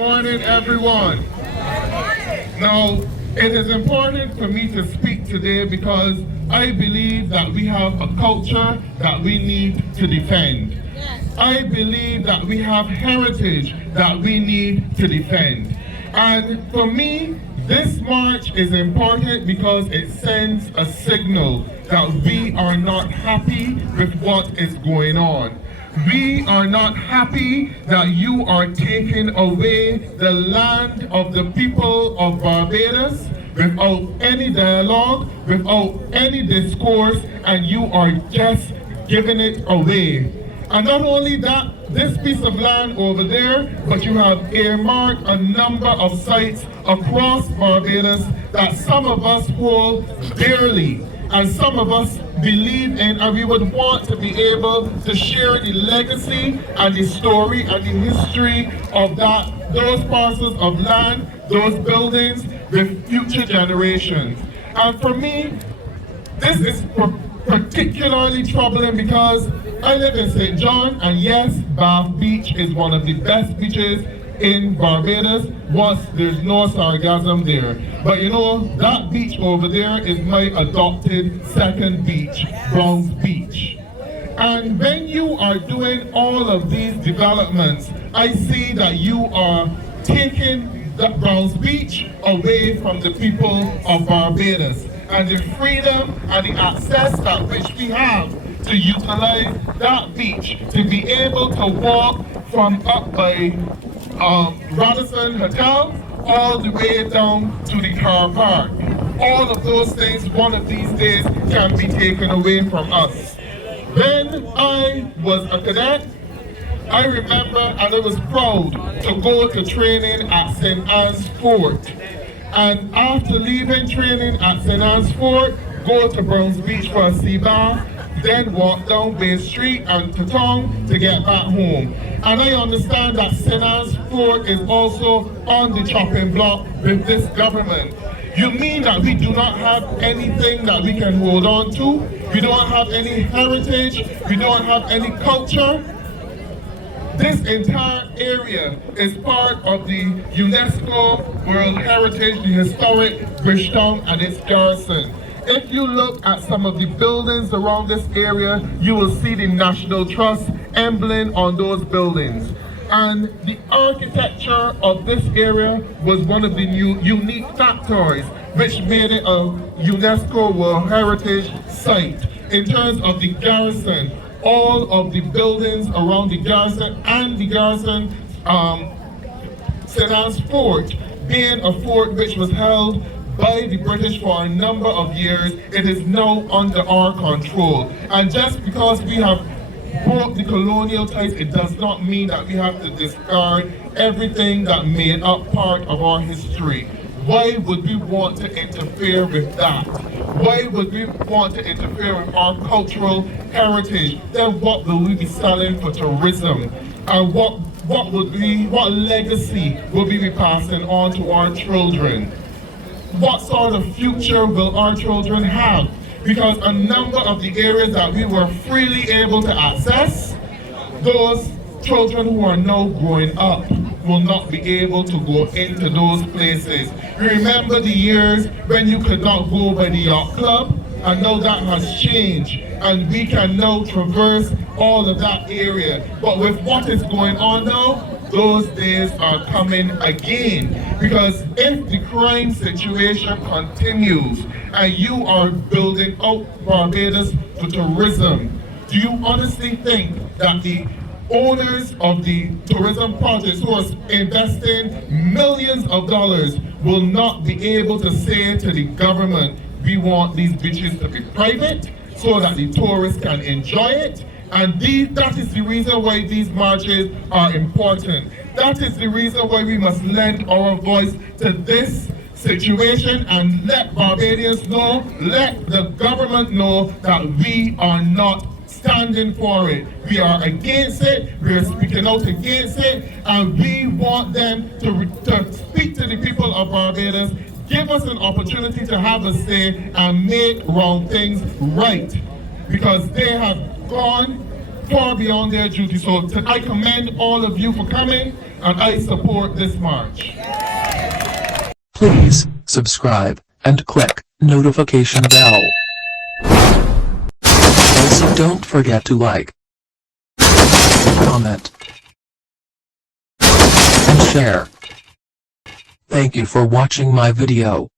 morning, everyone. Now, it is important for me to speak today because I believe that we have a culture that we need to defend. I believe that we have heritage that we need to defend. And for me, this march is important because it sends a signal that we are not happy with what is going on. We are not happy that you are taking away the land of the people of Barbados without any dialogue, without any discourse, and you are just giving it away. And not only that, this piece of land over there, but you have earmarked a number of sites across Barbados that some of us hold dearly and some of us believe in, and we would want to be able to share the legacy and the story and the history of those parcels of land, those buildings with future generations. And for me, this is particularly troubling because I live in St. John, and yes, Bath Beach is one of the best beaches in Barbados once there's no sargassum there. But you know, that beach over there is my adopted second beach, Browns Beach. And when you are doing all of these developments, I see that you are taking the Browns Beach away from the people of Barbados and the freedom and the access that which we have to utilize that beach, to be able to walk from up by Radisson Hotel all the way down to the car park. All of those things one of these days can be taken away from us. When I was a cadet, I remember and I was proud to go to training at St. Anne's Fort. And after leaving training at St. Anne's Fort, go to Browns Beach for a sea bath, then walk down Bay Street and to town to get back home. And I understand that St. Anne's Fort is also on the chopping block with this government. You mean that we do not have anything that we can hold on to? We don't have any heritage? We don't have any culture? This entire area is part of the UNESCO World Heritage, the historic Bridgetown and its garrison. If you look at some of the buildings around this area, you will see the National Trust emblem on those buildings. And the architecture of this area was one of the unique factors which made it a UNESCO World Heritage Site. In terms of the garrison, all of the buildings around the garrison and the garrison St. Anne's Fort, being a fort which was held by the British for a number of years, it is now under our control. And just because we have broke the colonial ties, it does not mean that we have to discard everything that made up part of our history. Why would we want to interfere with that? Why would we want to interfere with our cultural heritage? Then what will we be selling for tourism? And what legacy will we be passing on to our children? What sort of future will our children have? Because a number of the areas that we were freely able to access, those children who are now growing up will not be able to go into those places. Remember the years when you could not go by the yacht club? And now that has changed, and we can now traverse all of that area. But with what is going on now, those days are coming again. Because if the crime situation continues and you are building out Barbados for tourism, do you honestly think that the owners of the tourism projects who are investing millions of dollars will not be able to say to the government, we want these beaches to be private so that the tourists can enjoy it? And that is the reason why these marches are important. That is the reason why we must lend our voice to this situation and let Barbadians know, let the government know that we are not standing for it. We are against it, we are speaking out against it, and we want them to speak to the people of Barbados, give us an opportunity to have a say and make wrong things right. Because they have gone far beyond their duty. So I commend all of you for coming. and I support this march. Please subscribe and click notification bell. Also don't forget to like, comment, and share. Thank you for watching my video.